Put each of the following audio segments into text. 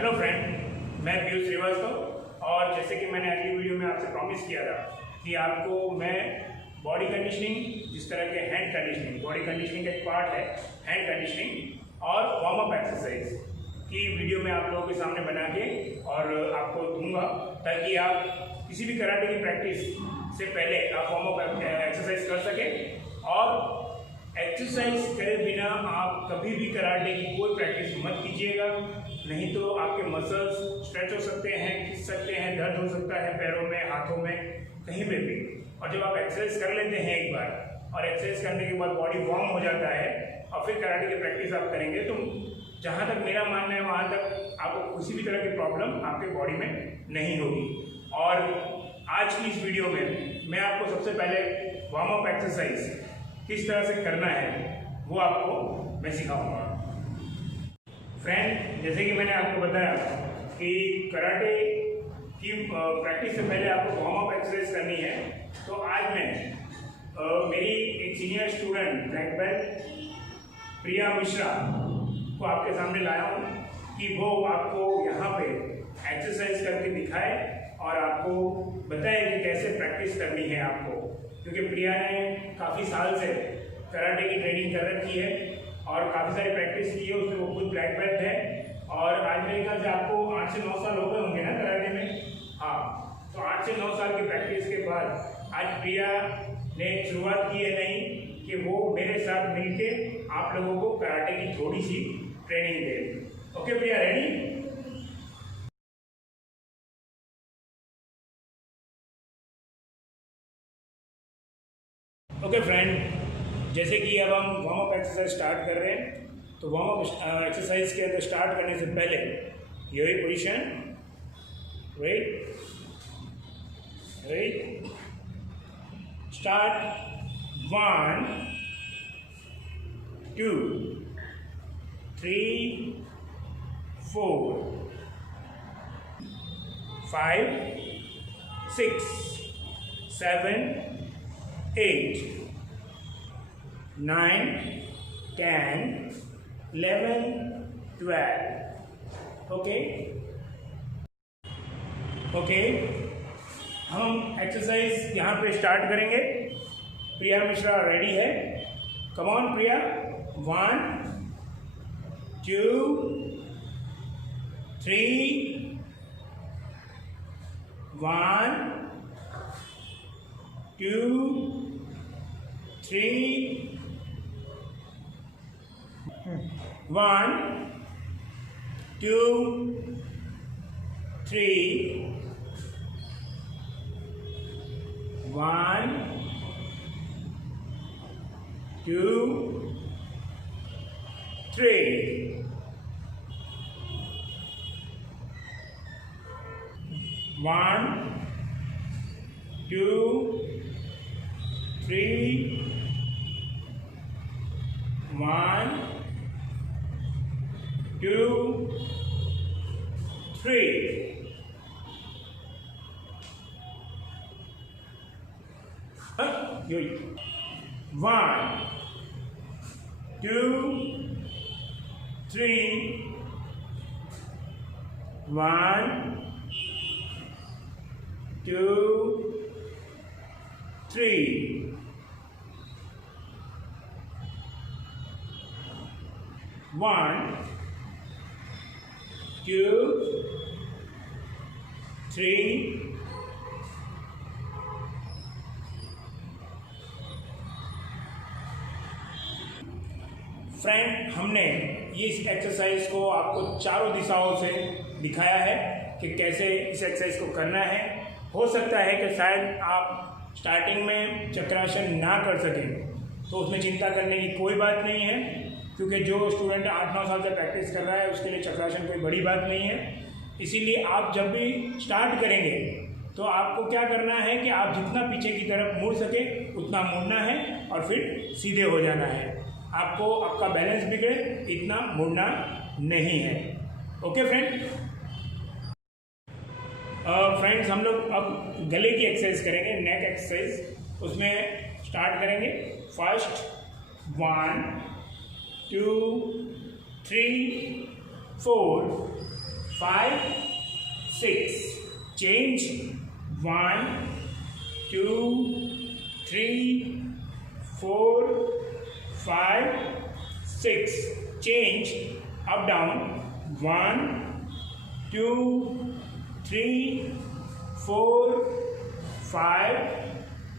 Hello friend, मैं पीयूष श्रीवास्तव। और जैसे कि मैंने अगली वीडियो में आपसे प्रॉमिस किया था कि आपको मैं बॉडी कंडीशनिंग, जिस तरह के हैंड कंडीशनिंग, बॉडी कंडीशनिंग का एक पार्ट है हैंड कंडीशनिंग और वार्म अप एक्सरसाइज की वीडियो में आप लोगों के सामने बना के और आपको दूंगा, ताकि आप किसी भी कराटे की प्रैक्टिस से पहले आप वार्म अप एक्सरसाइज कर सकें। और एक्सरसाइज करे बिना आप कभी भी कराटे की कोई प्रैक्टिस मत कीजिएगा, नहीं तो आपके मसल्स स्ट्रेच हो सकते हैं, खिंच सकते हैं, दर्द हो सकता है पैरों में, हाथों में, कहीं पे भी। और जब आप एक्सरसाइज कर लेते हैं एक बार और एक्सरसाइज करने के बाद बॉडी वार्म हो जाता है और फिर कराटे की प्रैक्टिस आप करेंगे, तो जहाँ तक मेरा मानना है वहाँ तक आपको किसी भी तरह की प्रॉब्लम आपके बॉडी में नहीं होगी। और आज की इस वीडियो में मैं आपको सबसे पहले वार्म अप एक्सरसाइज किस तरह से करना है वो आपको मैं सिखाऊंगा। फ्रेंड, जैसे कि मैंने आपको बताया कि कराटे की प्रैक्टिस से पहले आपको वार्म अप एक्सरसाइज करनी है, तो आज मैं मेरी एक senior student black belt Priya Mishra को आपके सामने लाया हूँ कि वो आपको यहाँ पे एक्सरसाइज करके दिखाए और आपको बताए कि कैसे प्रैक्टिस करनी है आपको। क्योंकि प्रिया ने काफ़ी साल से कराटे की ट्रेनिंग कर रखी है और काफ़ी सारी प्रैक्टिस की है, उसमें वो खुद ब्लैक बेल्ट है। और आज मेरे ख्याल से आपको 8 से 9 साल हो गए होंगे ना कराटे में। हाँ, तो 8 से 9 साल की प्रैक्टिस के बाद आज प्रिया ने शुरुआत की है नहीं कि वो मेरे साथ मिलके आप लोगों को कराटे की थोड़ी सी ट्रेनिंग दे। ओके प्रिया, रेडी? ओके फ्रेंड, जैसे कि अब हम वार्म अप एक्सरसाइज स्टार्ट कर रहे हैं, तो वार्म अप एक्सरसाइज के अंदर स्टार्ट करने से पहले यही पोजीशन, राइट, स्टार्ट 1 2 3 4 5 6 7 8 9 10 11 12। ओके, हम एक्सरसाइज यहाँ पे स्टार्ट करेंगे। प्रिया मिश्रा रेडी है? Come on Priya. 1 2 3 1 2 3 1 2 3 1 2 3 1 2 3 1 2 3 1 2 3 1 2 3 1 2 3 फ्रेंड, हमने इस एक्सरसाइज को आपको चारों दिशाओं से दिखाया है कि कैसे इस एक्सरसाइज को करना है। हो सकता है कि शायद आप स्टार्टिंग में चक्रासन ना कर सकें, तो उसमें चिंता करने की कोई बात नहीं है, क्योंकि जो स्टूडेंट 8-9 साल से प्रैक्टिस कर रहा है उसके लिए चक्रासन कोई बड़ी बात नहीं है। इसीलिए आप जब भी स्टार्ट करेंगे तो आपको क्या करना है कि आप जितना पीछे की तरफ मुड़ सके उतना मुड़ना है और फिर सीधे हो जाना है। आपको आपका बैलेंस बिगड़े इतना मुड़ना नहीं है। Okay friend? फ्रेंड्स, हम लोग अब गले की एक्सरसाइज करेंगे, नेक एक्सरसाइज। उसमें स्टार्ट करेंगे। First 1 2 3 4 5, 6. Change. 1, 2, 3, 4, 5, 6. Change. Up down. 1, 2, 3, 4, 5,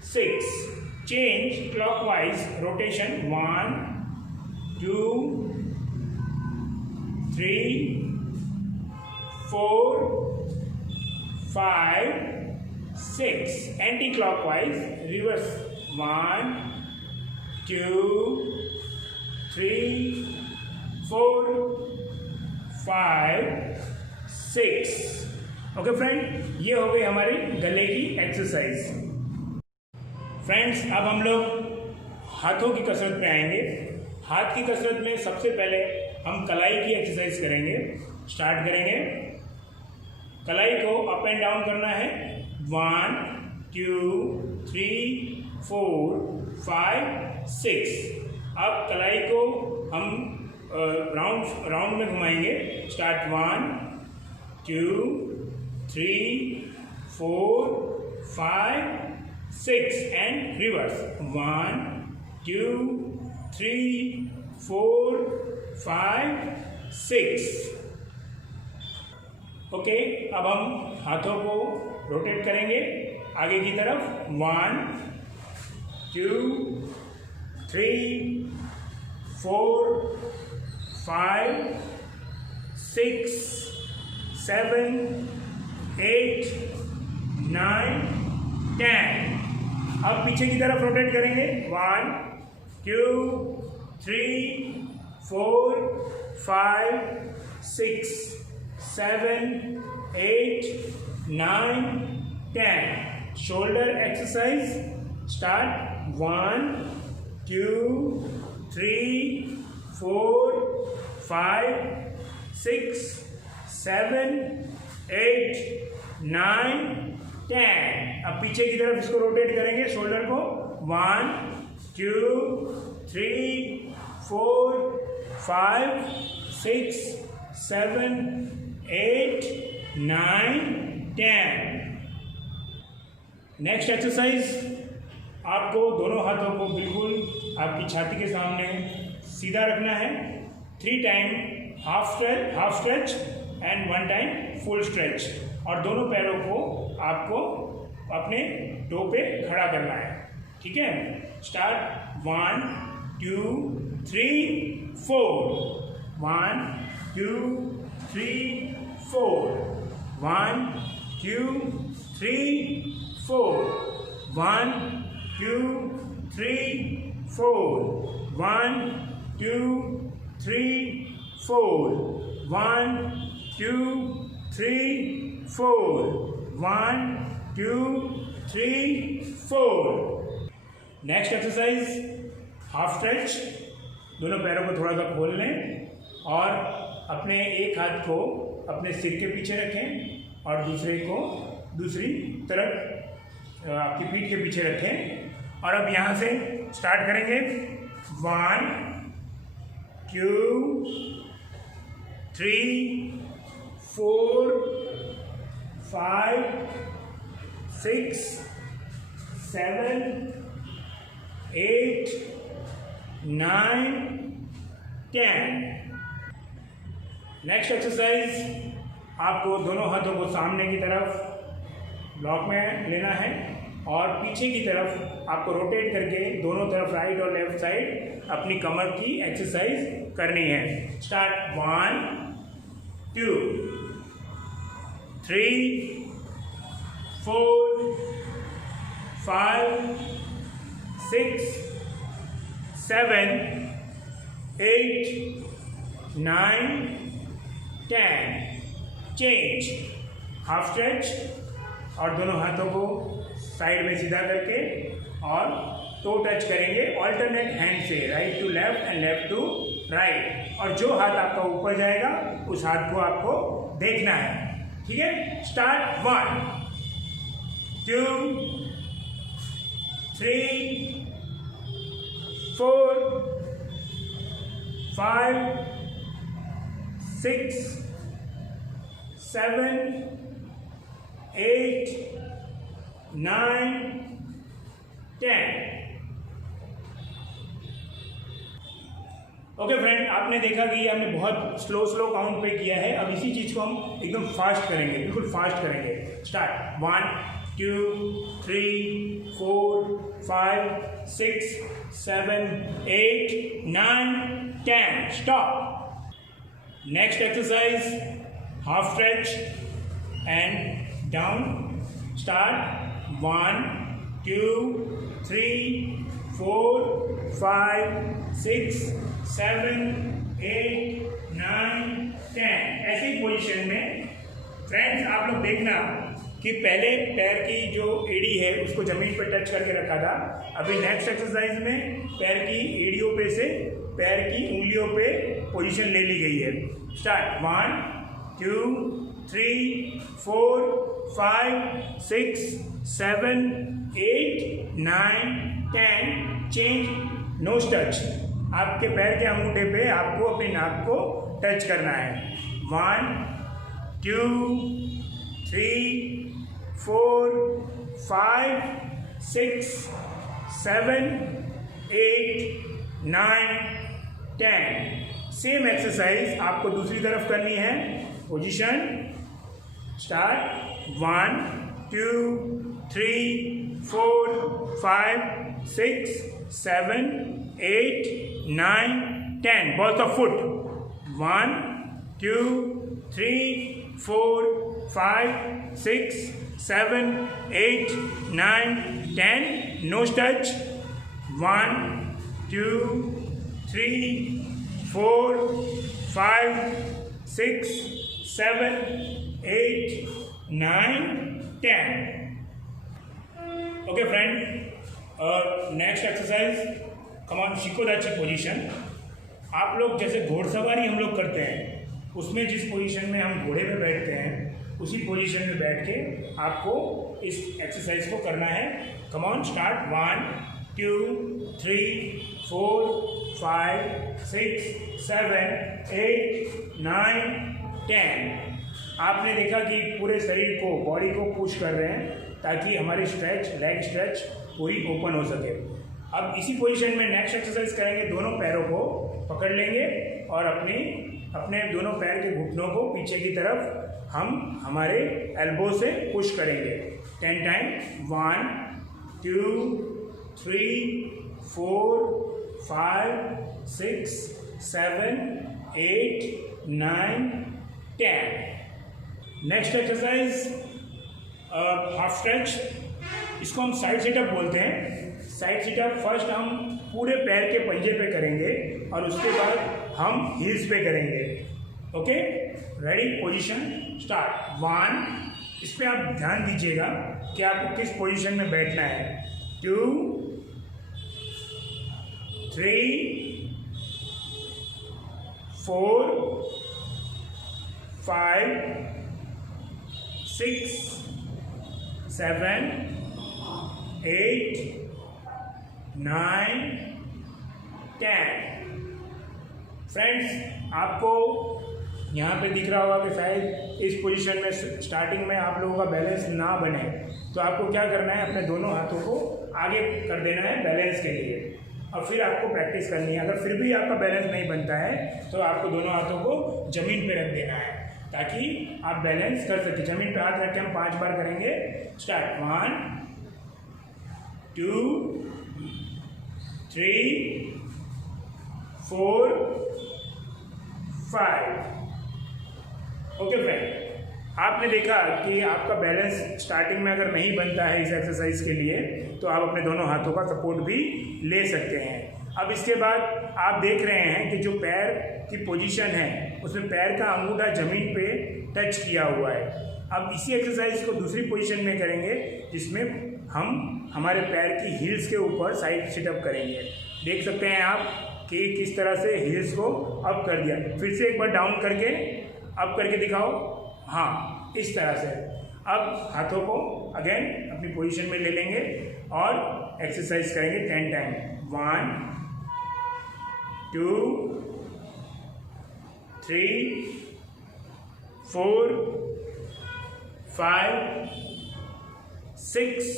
6. Change clockwise rotation. 1, 2, 3, 4, 5, 6. Anti-clockwise reverse. 1, 2, 3, 4, 5, 6. Okay friend, ये हो गई हमारी गले की एक्सरसाइज। फ्रेंड्स, अब हम लोग हाथों की कसरत में आएंगे। हाथ की कसरत में सबसे पहले हम कलाई की एक्सरसाइज करेंगे। स्टार्ट करेंगे। कलाई को अप एंड डाउन करना है। 1, 2, 3, 4, 5, 6। अब कलाई को हम राउंड में घुमाएंगे। Start 1, 2, 3, 4, 5, 6 and reverse. 1, 2, 3, 4, 5, 6। ओके, अब हम हाथों को रोटेट करेंगे आगे की तरफ। 1, 2, 3, 4, 5, 6, 7, 8, 9, 10। अब पीछे की तरफ रोटेट करेंगे। 1, 2, 3, 4, 5, 6, 7, 8, 9, 10। Shoulder exercise. स्टार्ट 1, 2, 3, 4, 5, 6, 7, 8, 9, 10। अब पीछे की तरफ इसको रोटेट करेंगे शोल्डर को। 1, 2, 3, 4, 5, 6, 7, 8, 9, 10। नेक्स्ट एक्सरसाइज, आपको दोनों हाथों को बिल्कुल आपकी छाती के सामने सीधा रखना है। 3 time half stretch and 1 time full stretch. और दोनों पैरों को आपको अपने टो पे खड़ा करना है। ठीक है। Start 1, 2, 3, 4। 1, 2, 3, 4। 1, 2, 3, 4। 1, 2, 3, 4। 1, 2, 3, 4. 1, 2, 3, 4. 1, 2, 3, 4। Next exercise, half stretch. दोनों पैरों को थोड़ा सा खोल लें और अपने एक हाथ को अपने सिर के पीछे रखें और दूसरे को दूसरी तरफ आपकी पीठ के पीछे रखें। और अब यहाँ से स्टार्ट करेंगे। 1, 2, 3, 4, 5, 6, 7, 8, 9, 10। नेक्स्ट एक्सरसाइज, आपको दोनों हाथों को सामने की तरफ ब्लॉक में लेना है और पीछे की तरफ आपको रोटेट करके दोनों तरफ राइट और लेफ्ट साइड अपनी कमर की एक्सरसाइज करनी है। स्टार्ट 1, 2, 3, 4, 5, 6, 7, 8, 9, 10। चेंज, हाफ स्ट्रेच और दोनों हाथों को साइड में सीधा करके और टो टच करेंगे ऑल्टरनेट हैंड से, right to left and left to right. और जो हाथ आपका ऊपर जाएगा उस हाथ को आपको देखना है। ठीक है। स्टार्ट 1, 2, 3, 4, 5, 6, 7, 8, 9, 10। ओके फ्रेंड, आपने देखा कि हमने बहुत स्लो काउंट पे किया है। अब इसी चीज को हम एकदम फास्ट करेंगे, बिल्कुल फास्ट करेंगे। Start 1, 2, 3, 4, 5, 6, 7, 8, 9, 10। Stop. Next exercise, half stretch and down. Start 1, 2, 3, 4, 5, 6, 7, 8, 9, 10। ऐसे ही पोजीशन में फ्रेंड्स आप लोग देखना कि पहले पैर की जो एड़ी है उसको जमीन पर टच करके रखा था। अभी नेक्स्ट एक्सरसाइज में पैर की एड़ियों पे से पैर की उंगलियों पे पोजीशन ले ली गई है। स्टार्ट 1, 2, 3, 4, 5, 6, 7, 8, 9, 10। Change nose touch. आपके पैर के अंगूठे पे आपको अपनी नाक को टच करना है। 1, 2, 3, 4, 5, 6, 7, 8, 9, 10। सेम एक्सरसाइज आपको दूसरी तरफ करनी है। Position start 1, 2, 3, 4, 5, 6, 7, 8, 9, 10. Balls of foot. 1, 2, 3, 4, 5, 6, 7, 8, 9, 10. Nose touch. 1, 2, 3, 4, 5, 6, 7, 8, 9, 10. Okay, friend. Next exercise, come on शिकोदाची पोजीशन। आप लोग जैसे घोड़सवारी हम लोग करते हैं उसमें जिस पोजीशन में हम घोड़े पे बैठते हैं उसी पोजीशन में बैठ के आपको इस एक्सरसाइज को करना है। Come on start 1, 2, 3, 4, 5, 6, 7, 8, 9, 10। आपने देखा कि पूरे शरीर को, बॉडी को पुश कर रहे हैं ताकि हमारी स्ट्रेच, लेग स्ट्रेच पूरी ओपन हो सके। अब इसी पोजीशन में नेक्स्ट एक्सरसाइज करेंगे। दोनों पैरों को पकड़ लेंगे और अपने दोनों पैर के घुटनों को पीछे की तरफ हम हमारे एल्बो से पुश करेंगे 10 time. 1, 2, 3, 4, 5, 6, 7, 8, 9, 10। Next exercise half stretch. इसको हम साइड सिटअप बोलते हैं। साइड सिटअप फर्स्ट हम पूरे पैर के पंजे पे करेंगे और उसके बाद हम हील्स पे करेंगे। Okay, ready, position start 1। इस पे आप ध्यान दीजिएगा कि आपको किस पोजीशन में बैठना है। 2, 3, 4, 5, 6, 7, 8, 9, 10। फ्रेंड्स, आपको यहाँ पे दिख रहा होगा कि शायद इस पोजीशन में स्टार्टिंग में आप लोगों का बैलेंस ना बने, तो आपको क्या करना है, अपने दोनों हाथों को आगे कर देना है बैलेंस के लिए, और फिर आपको प्रैक्टिस करनी है। अगर फिर भी आपका बैलेंस नहीं बनता है तो आपको दोनों हाथों को जमीन पे रख देना है ताकि आप बैलेंस कर सकें। जमीन पे हाथ रख के हम 5 बार करेंगे। स्टार्ट 1, 2, 3, 4, 5। ओके फ्रेंड, आपने देखा कि आपका बैलेंस स्टार्टिंग में अगर नहीं बनता है इस एक्सरसाइज के लिए तो आप अपने दोनों हाथों का सपोर्ट भी ले सकते हैं। अब इसके बाद आप देख रहे हैं कि जो पैर की पोजीशन है उसमें पैर का अंगूठा जमीन पे टच किया हुआ है। अब इसी एक्सरसाइज को दूसरी पोजीशन में करेंगे जिसमें हम हमारे पैर की हील्स के ऊपर साइड सिटअप करेंगे। देख सकते हैं आप कि किस तरह से हील्स को अप कर दिया। फिर से एक बार डाउन करके अप करके दिखाओ। हाँ, इस तरह से। अब हाथों को अगेन अपनी पोजीशन में ले लेंगे और एक्सरसाइज करेंगे 10 टाइम। 1, 2, 3, 4, 5 6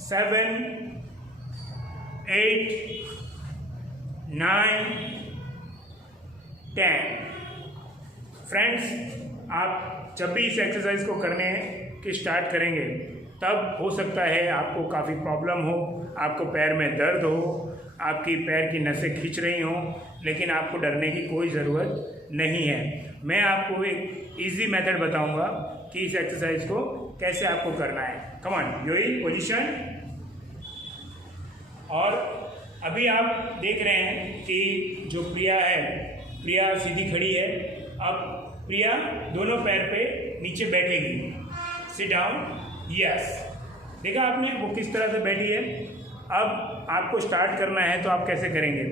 7 8 9 10। फ्रेंड्स, आप जब भी इस एक्सरसाइज को करने की स्टार्ट करेंगे तब हो सकता है आपको काफ़ी प्रॉब्लम हो, आपको पैर में दर्द हो, आपकी पैर की नसें खींच रही हों, लेकिन आपको डरने की कोई ज़रूरत नहीं है। मैं आपको एक इजी मेथड बताऊंगा कि इस एक्सरसाइज को कैसे आपको करना है। कम ऑन, यही पोजीशन। और अभी आप देख रहे हैं कि जो प्रिया है, प्रिया सीधी खड़ी है। अब प्रिया दोनों पैर पे नीचे बैठेगी। Sit down. यस, देखा आपने वो किस तरह से बैठी है। अब आपको स्टार्ट करना है तो आप कैसे करेंगे?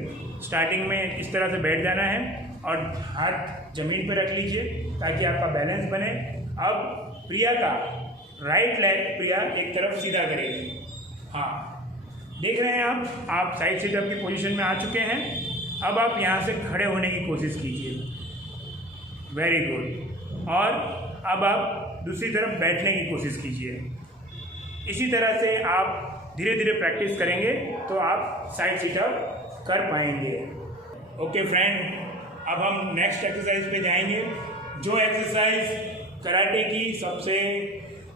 स्टार्टिंग में इस तरह से बैठ जाना है और हाथ ज़मीन पर रख लीजिए ताकि आपका बैलेंस बने। अब प्रिया का राइट लेग प्रिया एक तरफ सीधा करेगी। हाँ, देख रहे हैं आप साइड से जब की पोजीशन में आ चुके हैं। अब आप यहाँ से खड़े होने की कोशिश कीजिए। Very good. और अब आप दूसरी तरफ बैठने की कोशिश कीजिए। इसी तरह से आप धीरे धीरे प्रैक्टिस करेंगे तो आप साइड सिटअप कर पाएंगे। ओके फ्रेंड, अब हम नेक्स्ट एक्सरसाइज पे जाएंगे, जो एक्सरसाइज कराटे की सबसे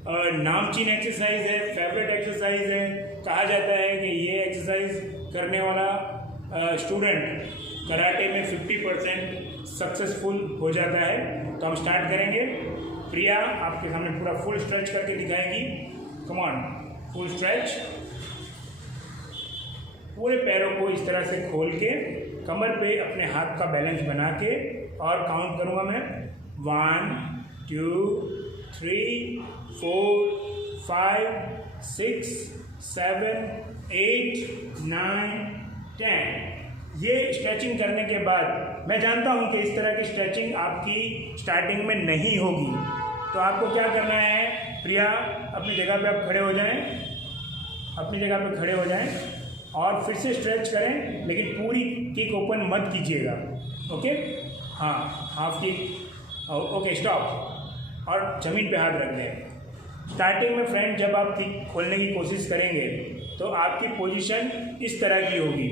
नामचीन एक्सरसाइज है, फेवरेट एक्सरसाइज है। कहा जाता है कि ये एक्सरसाइज करने वाला स्टूडेंट कराटे में 50% सक्सेसफुल हो जाता है। तो हम स्टार्ट करेंगे। प्रिया आपके सामने पूरा फुल स्ट्रेच करके दिखाएगी। Come on, full stretch. पूरे पैरों को इस तरह से खोल के कमर पे अपने हाथ का बैलेंस बना के, और काउंट करूँगा मैं 1 2 3 4 5 6 7 8 9 10। ये स्ट्रेचिंग करने के बाद मैं जानता हूँ कि इस तरह की स्ट्रेचिंग आपकी स्टार्टिंग में नहीं होगी, तो आपको क्या करना है? प्रिया अपनी जगह पे आप खड़े हो जाएं, अपनी जगह पे खड़े हो जाएं और फिर से स्ट्रेच करें, लेकिन पूरी किक ओपन मत कीजिएगा। ओके, हाँ, हाफ किक। Okay, stop. और ज़मीन पे हाथ रख दें। स्टार्टिंग में फ्रेंड जब आप किक खोलने की कोशिश करेंगे तो आपकी पोजीशन इस तरह की होगी।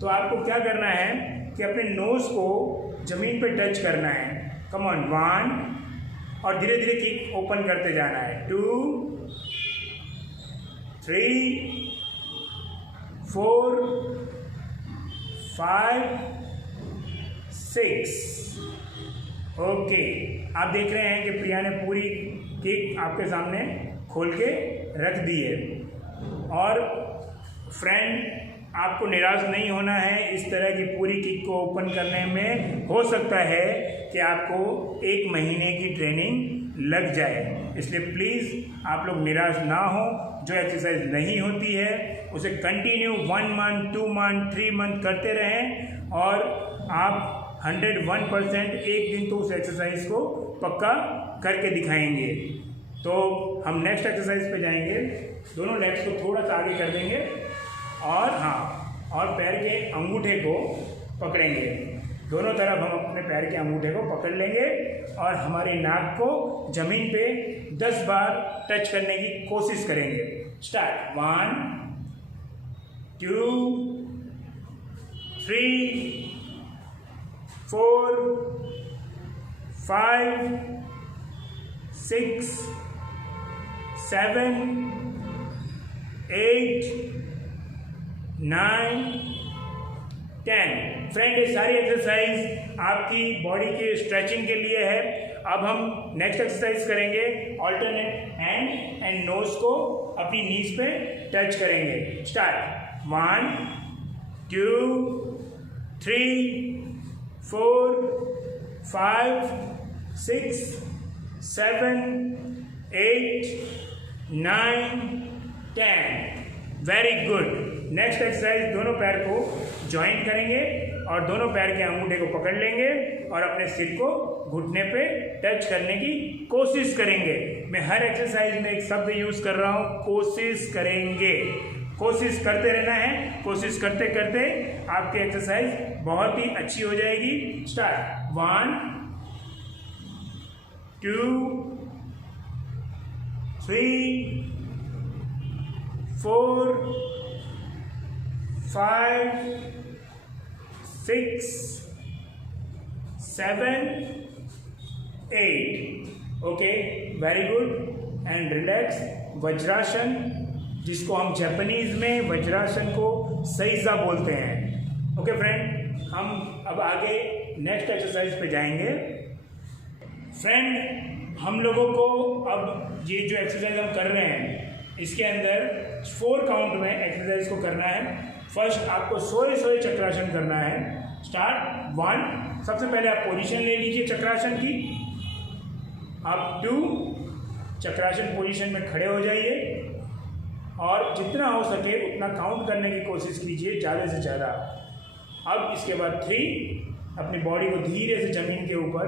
तो आपको क्या करना है कि अपने नोज़ को ज़मीन पे टच करना है। कम ऑन, 1, और धीरे धीरे किक ओपन करते जाना है। 2 3 4 5 6। ओके, आप देख रहे हैं कि प्रिया ने पूरी किक आपके सामने खोल के रख दी है। और फ्रेंड, आपको निराश नहीं होना है। इस तरह की पूरी किक को ओपन करने में हो सकता है कि आपको 1 महीने की ट्रेनिंग लग जाए, इसलिए प्लीज़ आप लोग निराश ना हो। जो एक्सरसाइज नहीं होती है उसे कंटिन्यू 1 मंथ 2 मंथ 3 मंथ करते रहें, और आप 101% एक दिन तो उस एक्सरसाइज को पक्का करके दिखाएंगे। तो हम नेक्स्ट एक्सरसाइज पे जाएंगे। दोनों लेग्स को थोड़ा सा आगे कर देंगे, और हाँ, और पैर के अंगूठे को पकड़ेंगे। दोनों तरफ हम अपने पैर के अंगूठे को पकड़ लेंगे और हमारी नाक को ज़मीन पे 10 बार टच करने की कोशिश करेंगे। स्टार्ट। 1 2 3 4 5 6 7 8 9 10। फ्रेंड, ये सारी एक्सरसाइज आपकी बॉडी के स्ट्रेचिंग के लिए है। अब हम नेक्स्ट एक्सरसाइज करेंगे। ऑल्टरनेट हैंड एंड नोज को अपनी नीज पे टच करेंगे। Start. 1 2 3 4 5 6 7 8 9 10। Very good. Next exercise, दोनों पैर को ज्वाइंट करेंगे और दोनों पैर के अंगूठे को पकड़ लेंगे और अपने सिर को घुटने पे टच करने की कोशिश करेंगे। मैं हर एक्सरसाइज में एक शब्द यूज कर रहा हूँ, कोशिश करेंगे। कोशिश करते रहना है। कोशिश करते करते आपकी एक्सरसाइज बहुत ही अच्छी हो जाएगी। Start. 1 2 3, 4, 5, 6, 7, 8. Okay, very good and relax. Vajrasana, जिसको हम जापानीज में वज्रासन को सईजा बोलते हैं। ओके फ्रेंड, हम अब आगे नेक्स्ट एक्सरसाइज पे जाएंगे। फ्रेंड, हम लोगों को अब ये जो एक्सरसाइज हम कर रहे हैं इसके अंदर 4 काउंट में एक्सरसाइज को करना है। फर्स्ट आपको सोए चक्रासन करना है। स्टार्ट 1। सबसे पहले आप पोजीशन ले लीजिए चक्रासन की। आप 2 चक्रासन पोजीशन में खड़े हो जाइए और जितना हो सके उतना काउंट करने की कोशिश कीजिए, ज़्यादा से ज़्यादा। अब इसके बाद 3, अपनी बॉडी को धीरे से ज़मीन के ऊपर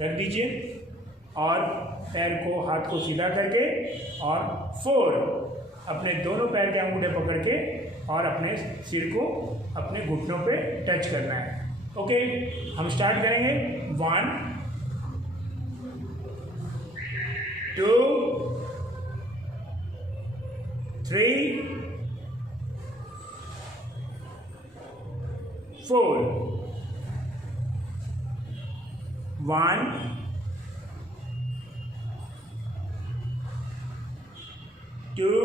रख दीजिए और पैर को, हाथ को सीधा करके, और 4, अपने दोनों पैर के अंगूठे पकड़ के और अपने सिर को अपने घुटनों पे टच करना है। ओके, हम स्टार्ट करेंगे। 1, 2, 3, 4. 1, 2,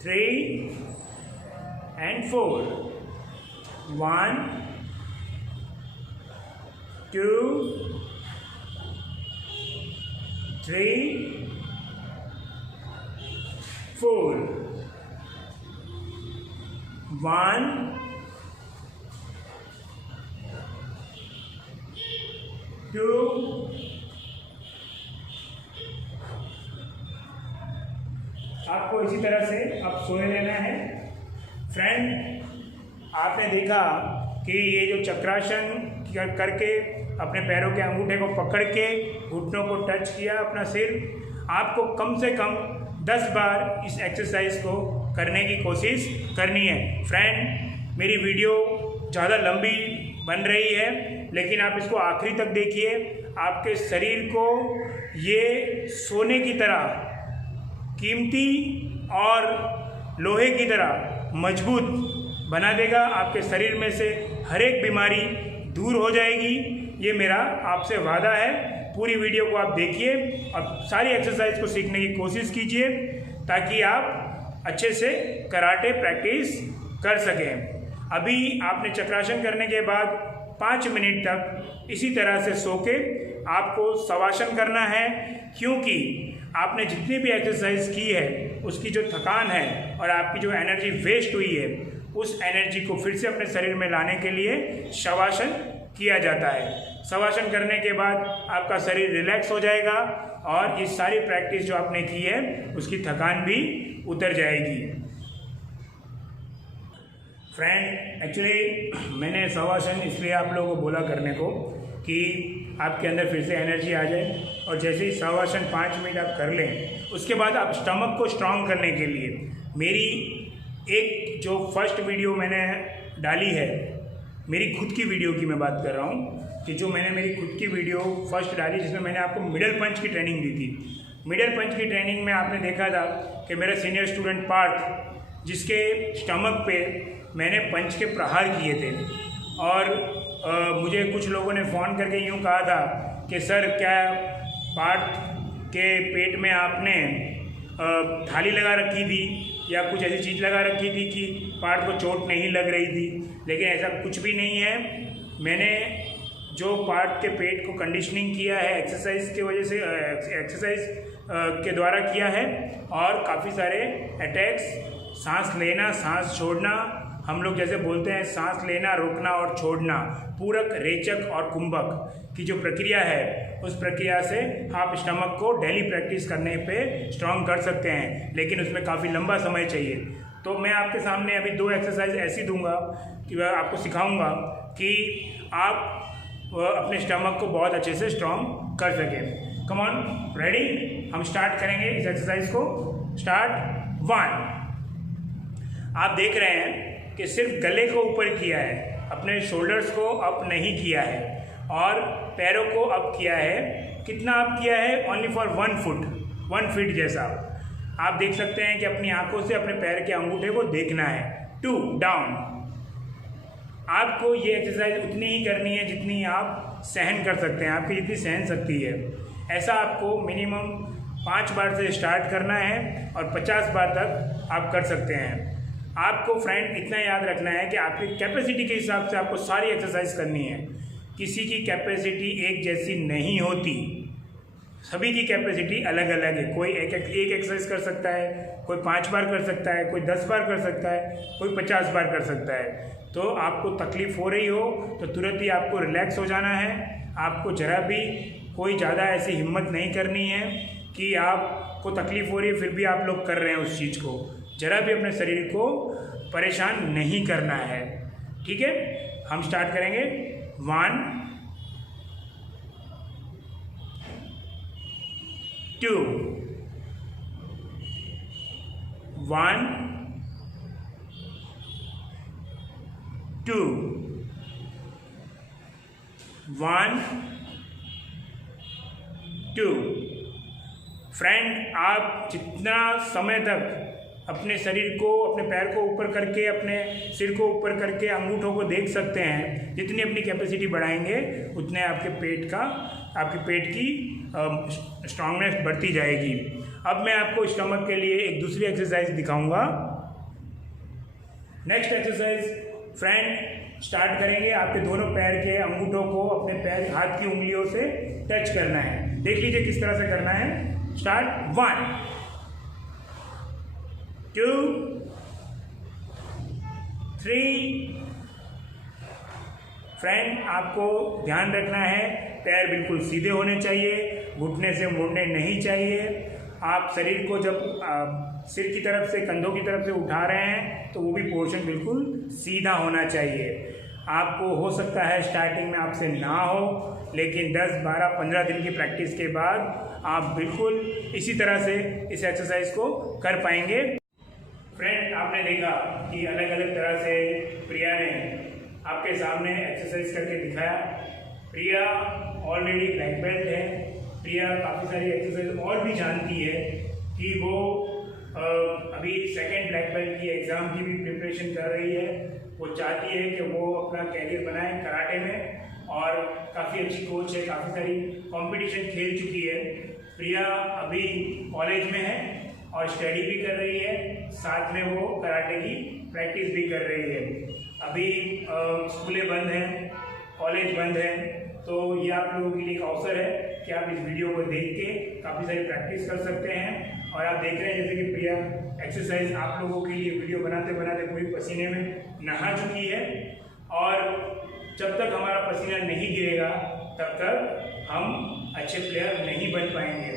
3 and 4. 1, 2, 3, 4. 1, 2, आपको इसी तरह से अब सोए लेना है। फ्रेंड, आपने देखा कि ये जो चक्रासन करके अपने पैरों के अंगूठे को पकड़ के घुटनों को टच किया अपना सिर, आपको कम से कम 10 बार इस एक्सरसाइज को करने की कोशिश करनी है। फ्रेंड, मेरी वीडियो ज़्यादा लंबी बन रही है, लेकिन आप इसको आखिरी तक देखिए। आपके शरीर को ये सोने की तरह कीमती और लोहे की तरह मजबूत बना देगा। आपके शरीर में से हर एक बीमारी दूर हो जाएगी, ये मेरा आपसे वादा है। पूरी वीडियो को आप देखिए और सारी एक्सरसाइज को सीखने की कोशिश कीजिए ताकि आप अच्छे से कराटे प्रैक्टिस कर सकें। अभी आपने चक्रासन करने के बाद 5 मिनट तक इसी तरह से सो के आपको शवासन करना है, क्योंकि आपने जितनी भी एक्सरसाइज की है उसकी जो थकान है और आपकी जो एनर्जी वेस्ट हुई है, उस एनर्जी को फिर से अपने शरीर में लाने के लिए शवासन किया जाता है। शवासन करने के बाद आपका शरीर रिलैक्स हो जाएगा और ये सारी प्रैक्टिस जो आपने की है उसकी थकान भी उतर जाएगी। फ्रेंड, एक्चुअली मैंने शवासन इसलिए आप लोगों को बोला करने को कि आपके अंदर फिर से एनर्जी आ जाए, और जैसे ही शवासन 5 मिनट आप कर लें उसके बाद आप स्टमक को स्ट्रॉन्ग करने के लिए मेरी एक जो फर्स्ट वीडियो मैंने डाली है, मेरी खुद की वीडियो की मैं बात कर रहा हूँ कि जो मैंने मेरी खुद की वीडियो फर्स्ट डाली जिसमें मैंने आपको मिडल पंच की ट्रेनिंग दी थी। मिडल पंच की ट्रेनिंग में आपने देखा था कि मेरा सीनियर स्टूडेंट पार्थ, जिसके स्टमक पे मैंने पंच के प्रहार किए थे, और मुझे कुछ लोगों ने फ़ोन करके यूँ कहा था कि सर क्या पार्थ के पेट में आपने थाली लगा रखी थी या कुछ ऐसी चीज़ लगा रखी थी कि पार्थ को चोट नहीं लग रही थी। लेकिन ऐसा कुछ भी नहीं है। मैंने जो पार्थ के पेट को कंडीशनिंग किया है एक्सरसाइज की वजह से, एक्सरसाइज के द्वारा किया है, और काफ़ी सारे अटैक्स, सांस लेना, सांस छोड़ना, हम लोग जैसे बोलते हैं सांस लेना, रोकना और छोड़ना, पूरक, रेचक और कुंभक की जो प्रक्रिया है उस प्रक्रिया से आप स्टमक को डेली प्रैक्टिस करने पे स्ट्रॉन्ग कर सकते हैं, लेकिन उसमें काफ़ी लंबा समय चाहिए। तो मैं आपके सामने अभी 2 एक्सरसाइज ऐसी दूंगा कि मैं आपको सिखाऊंगा कि आप अपने स्टमक को बहुत अच्छे से स्ट्रॉन्ग कर सकें। Come on, ready? हम स्टार्ट करेंगे इस एक्सरसाइज को। स्टार्ट 1। आप देख रहे हैं कि सिर्फ गले को ऊपर किया है, अपने शोल्डर्स को अप नहीं किया है, और पैरों को अप किया है। कितना अप किया है? ओनली फॉर 1 फीट जैसा। आप देख सकते हैं कि अपनी आंखों से अपने पैर के अंगूठे को देखना है। 2 डाउन। आपको ये एक्सरसाइज उतनी ही करनी है जितनी आप सहन कर सकते हैं, आपकी जितनी सहन शक्ति है। ऐसा आपको मिनिमम 5 बार से स्टार्ट करना है और 50 बार तक आप कर सकते हैं। आपको फ्रेंड इतना याद रखना है कि आपकी कैपेसिटी के हिसाब से आपको सारी एक्सरसाइज करनी है। किसी की कैपेसिटी एक जैसी नहीं होती, सभी की कैपेसिटी अलग अलग है। कोई एक एक्सरसाइज कर सकता है, कोई 5 बार कर सकता है, कोई 10 बार कर सकता है, कोई 50 बार कर सकता है। तो आपको तकलीफ़ हो रही हो तो तुरंत ही आपको रिलैक्स हो जाना है। आपको ज़रा भी कोई ज़्यादा ऐसी हिम्मत नहीं करनी है कि आपको तकलीफ़ हो रही है फिर भी आप लोग कर रहे हैं उस चीज़ को। ज़रा भी अपने शरीर को परेशान नहीं करना है, ठीक है। हम स्टार्ट करेंगे। 1 2 1 2 1 2। फ्रेंड, आप जितना समय तक अपने शरीर को, अपने पैर को ऊपर करके, अपने सिर को ऊपर करके अंगूठों को देख सकते हैं, जितनी अपनी कैपेसिटी बढ़ाएंगे उतने आपके पेट की स्ट्रांगनेस बढ़ती जाएगी। अब मैं आपको स्टमक के लिए एक दूसरी एक्सरसाइज दिखाऊंगा। नेक्स्ट एक्सरसाइज फ्रेंड स्टार्ट करेंगे। आपके दोनों पैर के अंगूठों को अपने पैर हाथ की उंगलियों से टच करना है। देख लीजिए किस तरह से करना है। स्टार्ट। 1 2 3। फ्रेंड, आपको ध्यान रखना है पैर बिल्कुल सीधे होने चाहिए, घुटने से मुड़ने नहीं चाहिए। आप शरीर को जब सिर की तरफ से, कंधों की तरफ से उठा रहे हैं तो वो भी पोर्शन बिल्कुल सीधा होना चाहिए। आपको हो सकता है स्टार्टिंग में आपसे ना हो, लेकिन 10, 12, 15 दिन की प्रैक्टिस के बाद आप बिल्कुल इसी तरह से इस एक्सरसाइज को कर पाएंगे। फ्रेंड, आपने देखा कि अलग अलग तरह से प्रिया ने आपके सामने एक्सरसाइज करके दिखाया। प्रिया ऑलरेडी ब्लैक बेल्ट है। प्रिया काफ़ी सारी एक्सरसाइज और भी जानती है कि वो अभी 2nd ब्लैक बेल्ट की एग्ज़ाम की भी प्रिपरेशन कर रही है। वो चाहती है कि वो अपना कैरियर बनाए कराटे में, और काफ़ी अच्छी कोच है, काफ़ी सारी कंपटीशन खेल चुकी है। प्रिया अभी कॉलेज में है और स्टडी भी कर रही है, साथ में वो कराटे की प्रैक्टिस भी कर रही है। अभी स्कूलें बंद हैं, कॉलेज बंद है, तो ये आप लोगों के लिए एक अवसर है कि आप इस वीडियो को देख के काफ़ी सारी प्रैक्टिस कर सकते हैं। और आप देख रहे हैं जैसे कि प्रिया एक्सरसाइज आप लोगों के लिए वीडियो बनाते बनाते पूरी पसीने में नहा चुकी है। और जब तक हमारा पसीना नहीं गिरेगा तब तक हम अच्छे प्लेयर नहीं बन पाएंगे।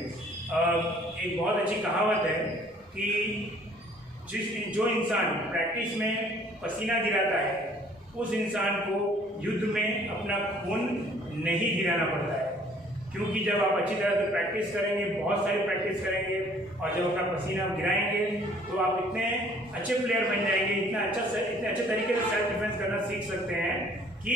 एक बहुत अच्छी कहावत है कि जो इंसान प्रैक्टिस में पसीना गिराता है उस इंसान को युद्ध में अपना खून नहीं गिराना पड़ता है। क्योंकि जब आप अच्छी तरह से प्रैक्टिस करेंगे, बहुत सारी प्रैक्टिस करेंगे, और जब अपना पसीना गिराएंगे तो आप इतने अच्छे प्लेयर बन जाएंगे, इतने अच्छे तरीके से सेल्फ डिफेंस करना सीख सकते हैं कि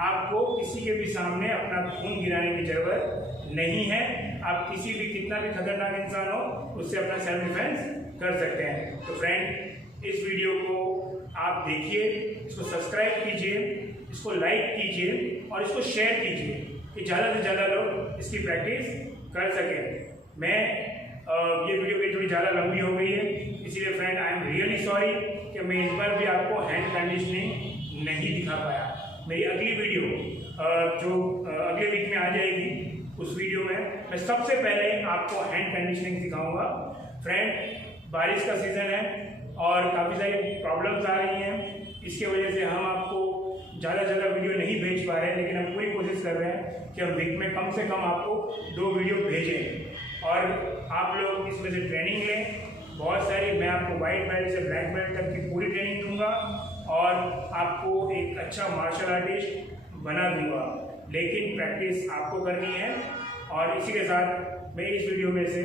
आपको किसी के भी सामने अपना खून गिराने की ज़रूरत नहीं है। आप किसी भी, कितना भी खतरनाक इंसान हो, उससे अपना सेल्फ डिफेंस कर सकते हैं। तो फ्रेंड, इस वीडियो को आप देखिए, इसको सब्सक्राइब कीजिए, इसको लाइक कीजिए और इसको शेयर कीजिए कि ज़्यादा से ज़्यादा लोग इसकी प्रैक्टिस कर सकें। ये वीडियो भी थोड़ी ज़्यादा लंबी हो गई है, इसीलिए friend I am really sorry कि मैं इस बार भी आपको हैंड कंडीशनिंग नहीं दिखा पाया। मेरी अगली वीडियो जो अगले वीक में आ जाएगी, उस वीडियो में मैं सबसे पहले आपको हैंड कंडीशनिंग सिखाऊंगा। फ्रेंड, बारिश का सीज़न है और काफ़ी सारी प्रॉब्लम्स आ रही हैं, इसके वजह से हम आपको ज़्यादा वीडियो नहीं भेज पा रहे हैं, लेकिन हम पूरी कोशिश कर रहे हैं कि हम वीक में कम से कम आपको 2 वीडियो भेजें और आप लोग इसमें से ट्रेनिंग लें। बहुत सारी, मैं आपको वाइट बेल्ट से ब्लैक बेल्ट तक की पूरी ट्रेनिंग दूंगा और आपको एक अच्छा मार्शल आर्टिस्ट बना दूंगा, लेकिन प्रैक्टिस आपको करनी है। और इसी के साथ मैं इस वीडियो में से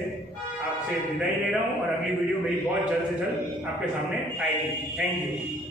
आपसे विदाई ले रहा हूँ और अगली वीडियो मेरी बहुत जल्द से जल्द आपके सामने आएगी। Thank you.